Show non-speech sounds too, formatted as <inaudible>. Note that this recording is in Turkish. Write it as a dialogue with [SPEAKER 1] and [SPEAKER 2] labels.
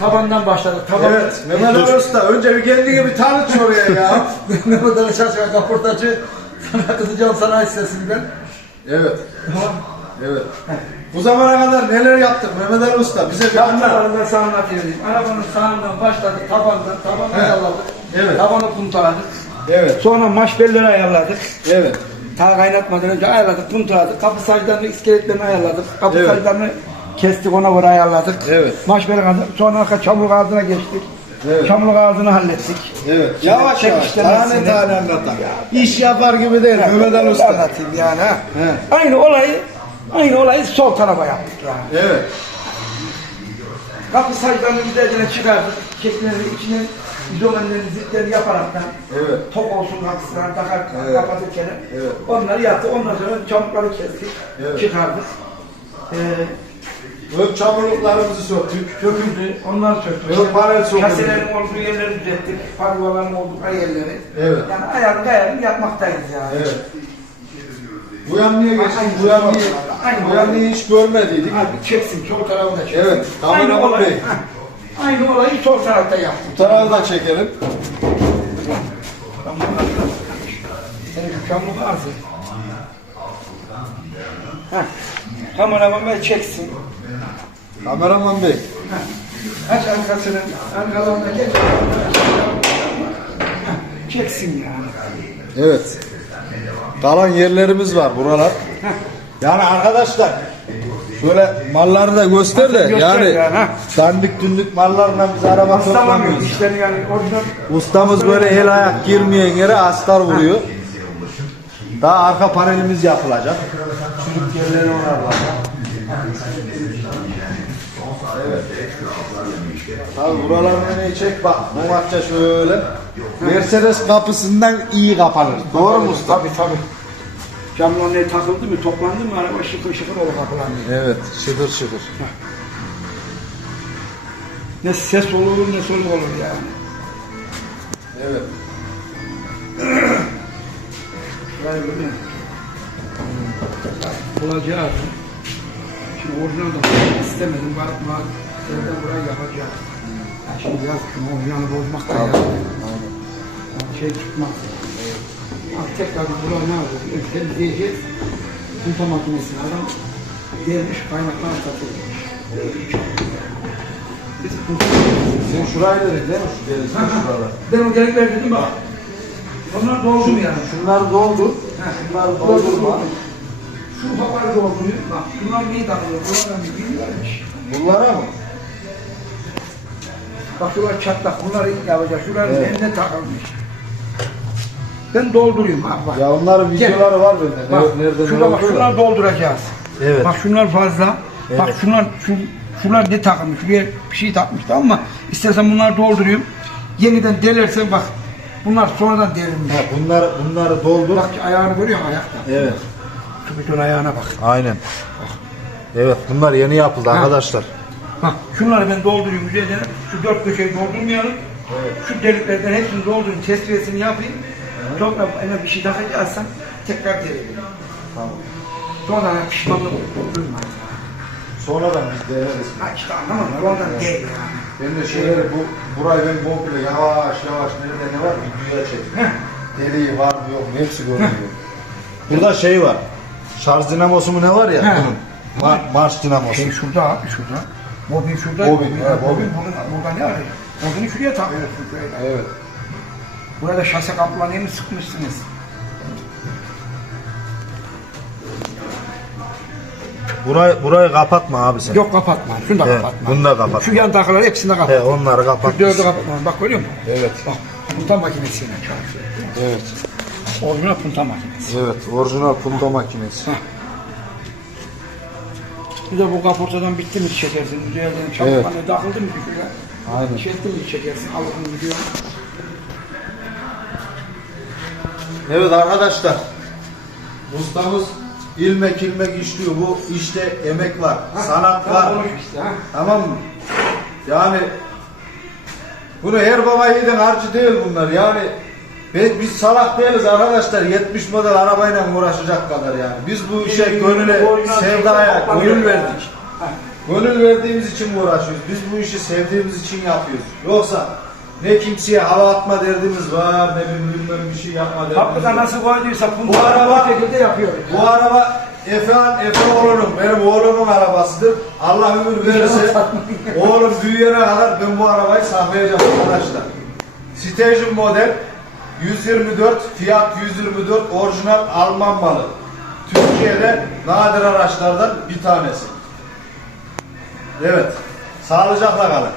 [SPEAKER 1] tabandan başladık. Taban,
[SPEAKER 2] Evet, Mehmet Ali Usta önce bir kendini bir tanıt şuraya ya. <laughs>
[SPEAKER 1] Mehmet Ali Çalışkan kaportacı. Sana kızacağım sanayi sitesinden.
[SPEAKER 2] evet, evet. Bu zamana kadar neler yaptık Mehmet Ali Usta? Bize bir anlat.
[SPEAKER 1] Yaptıklarını sana anlatayım. Arabanın sağından başladık, tabandan, tabanı ayarladık.
[SPEAKER 2] Evet.
[SPEAKER 1] Tabanı puntaladık.
[SPEAKER 2] Evet,
[SPEAKER 1] Sonra maşbelleri ayarladık.
[SPEAKER 2] evet,
[SPEAKER 1] Ta kaynatmadan önce ayarladık, puntaladık. Kapı saclarını, iskeletlerini ayarladık. Kapı
[SPEAKER 2] Evet.
[SPEAKER 1] saclarını kestik, ona göre ayarladık.
[SPEAKER 2] Evet.
[SPEAKER 1] Maşbeli kaldı. Sonra arka çamurluk ağzına geçtik.
[SPEAKER 2] Evet.
[SPEAKER 1] Çamurluk ağzını hallettik.
[SPEAKER 2] evet. Yavaş yavaş, tane tane anlatan. İş yapar gibi değil Mehmet Ali Usta.
[SPEAKER 1] Anlatayım yani ha.
[SPEAKER 2] He.
[SPEAKER 1] Aynı olayı, aynı olayı sol tarafa yaptık yani.
[SPEAKER 2] Evet,
[SPEAKER 1] Kapı saclarını güzelce çıkardık. Çeklerini içine izomenlerini ziplerini yaparaktan
[SPEAKER 2] evet.
[SPEAKER 1] top olsun kapısına takar
[SPEAKER 2] Evet.
[SPEAKER 1] kapatırken
[SPEAKER 2] Evet.
[SPEAKER 1] onları yaptı. Ondan sonra çamurları kestik.
[SPEAKER 2] Evet.
[SPEAKER 1] Çıkardık. Ee,
[SPEAKER 2] Ön çamurluklarımızı söktük.
[SPEAKER 1] söküldü. Onları söktük.
[SPEAKER 2] Yok, panel söküldü.
[SPEAKER 1] Kaselerin olduğu yerleri düzelttik. Parvaların olduğu yerleri.
[SPEAKER 2] Evet.
[SPEAKER 1] Yani ayarını ayarını yapmaktayız yani.
[SPEAKER 2] Evet. Bu yan niye geçtik? Bu yan niye? Bu yan niye hiç görmediydik?
[SPEAKER 1] Abi çeksin, sol tarafı da çeksin.
[SPEAKER 2] Evet,
[SPEAKER 1] Aynı olay,
[SPEAKER 2] bey.
[SPEAKER 1] aynı olayı sol tarafta yaptık.
[SPEAKER 2] Bu tarafı da çekelim.
[SPEAKER 1] Senin çamurluk ağzı. Heh. Kameraman bey çeksin.
[SPEAKER 2] Kameraman bey.
[SPEAKER 1] Aç arkasını, arkalarına geç. Heh, Çeksin yani.
[SPEAKER 2] Evet. Kalan yerlerimiz var buralar. Yani arkadaşlar şöyle malları da göster de
[SPEAKER 1] Göster
[SPEAKER 2] yani
[SPEAKER 1] ha.
[SPEAKER 2] dandik dünlük mallarla biz araba toplamıyoruz.
[SPEAKER 1] İşleri yani orijinal.
[SPEAKER 2] Ustamız böyle el ayak girmeyen yere astar vuruyor. Daha arka panelimiz yapılacak. Çürük yerleri onarılacak. Evet. Tabii buralarını ne çek bak bu maçça şöyle. Mercedes kapısından iyi kapanır. Doğru mu usta?
[SPEAKER 1] Tabii tabii. Camlar ne takıldı mı, toplandı mı araba şıkır şıkır olur kapılandı.
[SPEAKER 2] Evet, şıkır şıkır.
[SPEAKER 1] Ne ses olur ne soluk olur yani.
[SPEAKER 2] Evet.
[SPEAKER 1] Şurayı böyle bulacağız. Şimdi orijinal da istemedim. Var mı? Evden burayı yapacağız. Ya şimdi yaz şunu orijinali bozmak da ya. Şey tutmaz. Artık tekrar buraya ne yapacağız? Temizleyeceğiz. Punta makinesini adam gelmiş kaynaklar satılmış.
[SPEAKER 2] Sen şurayı dedin değil mi? Şu gerisini şuralar.
[SPEAKER 1] ben o gerekler dedim bak. Onlar doldu yani?
[SPEAKER 2] Şunları doldur. Şunları doldurma.
[SPEAKER 1] Şu babayı dolduruyor. Bak bunlar neyi takılıyor? Bunlar bir bilmiyormuş.
[SPEAKER 2] Bunlara mı?
[SPEAKER 1] Bak şuralar çatlak. Bunları yapacak. Şuralar
[SPEAKER 2] Evet.
[SPEAKER 1] eline takılmış. Ben dolduruyorum bak bak.
[SPEAKER 2] Ya onların
[SPEAKER 1] Gel.
[SPEAKER 2] videoları var bende.
[SPEAKER 1] Bak
[SPEAKER 2] Ne- Nerede
[SPEAKER 1] şurada bak şunlar dolduracağız.
[SPEAKER 2] Evet.
[SPEAKER 1] Bak şunlar fazla. Bak
[SPEAKER 2] Evet.
[SPEAKER 1] şunlar şu şunlar ne takılmış? Şuraya bir şey takmış tamam mı? İstersen bunları dolduruyorum. Yeniden delersen bak. Bunlar sonradan derilmiş.
[SPEAKER 2] Ha, bunları, bunları doldur.
[SPEAKER 1] Bak ayağını görüyor musun ayakta?
[SPEAKER 2] Evet.
[SPEAKER 1] Şu bütün ayağına bak.
[SPEAKER 2] Aynen. Evet bunlar yeni yapıldı arkadaşlar.
[SPEAKER 1] Bak şunları ben doldurayım üzerine. Şu dört köşeyi doldurmayalım. Şu deliklerden hepsini doldurayım. Tespihesini yapayım. Sonra eline bir şey takacaksan tekrar deleyim.
[SPEAKER 2] Tamam.
[SPEAKER 1] Sonra pişmanlık duyma.
[SPEAKER 2] Sonradan biz deneriz.
[SPEAKER 1] Ha işte anlamadım. Oradan değil yani.
[SPEAKER 2] Ben de şeyleri bu burayı ben komple yavaş yavaş nerede ne var videoya çektim.
[SPEAKER 1] Heh.
[SPEAKER 2] Deliği var mı yok mu hepsi görünüyor. Burada şey var. Şarj dinamosu mu ne var ya
[SPEAKER 1] Heh.
[SPEAKER 2] bunun. Ma- marş dinamosu.
[SPEAKER 1] Şey şurada abi şurada. Bobin şurada.
[SPEAKER 2] Bobin,
[SPEAKER 1] Bobin,
[SPEAKER 2] ha,
[SPEAKER 1] bobin. Burada, burada ne arıyor? Bobini şuraya takıyorsun şöyle.
[SPEAKER 2] Evet.
[SPEAKER 1] Burada şase kaplanıyı mı sıkmışsınız?
[SPEAKER 2] Burayı, burayı kapatma abi sen.
[SPEAKER 1] Yok kapatma. Şunu da
[SPEAKER 2] He,
[SPEAKER 1] kapatma.
[SPEAKER 2] bunu da kapat.
[SPEAKER 1] Şu yan takıları hepsini de kapat.
[SPEAKER 2] He, onları kapat.
[SPEAKER 1] dördü kapatma. Bak görüyor musun?
[SPEAKER 2] Evet.
[SPEAKER 1] Bak punta makinesiyle çalışıyor.
[SPEAKER 2] Evet.
[SPEAKER 1] Orijinal punta makinesi.
[SPEAKER 2] Evet. Orijinal punta makinesi.
[SPEAKER 1] Bir de bu kaportadan bitti mi çekersin. Üzerine çabuk
[SPEAKER 2] Evet.
[SPEAKER 1] hani takıldı mı şuraya?
[SPEAKER 2] Aynen.
[SPEAKER 1] Çekti mi çekersin. Alıp gidiyor.
[SPEAKER 2] Evet arkadaşlar. Ustamız ilmek ilmek işliyor. Bu işte emek var. Sanat var.
[SPEAKER 1] Tamam,
[SPEAKER 2] mı? Yani bunu her baba yiğidin harcı değil bunlar. Yani biz, biz salak değiliz arkadaşlar. 70 model arabayla uğraşacak kadar yani. Biz bu işe gönüle, sevdaya, gönül verdik. Gönül verdiğimiz için uğraşıyoruz? Biz bu işi sevdiğimiz için yapıyoruz. Yoksa ne kimseye hava atma derdimiz var, ne bir bilmem bir şey yapma derdimiz
[SPEAKER 1] Kapıda
[SPEAKER 2] var.
[SPEAKER 1] nasıl koyduysa bunu
[SPEAKER 2] Bu araba-
[SPEAKER 1] şekilde yapıyor.
[SPEAKER 2] Bu araba Efehan Efe oğlunun, benim oğlumun arabasıdır. Allah ömür verirse oğlum büyüyene kadar ben bu arabayı saklayacağım arkadaşlar. Station model 124, Fiat 124 orijinal Alman malı. Türkiye'de nadir araçlardan bir tanesi. Evet, sağlıcakla kalın.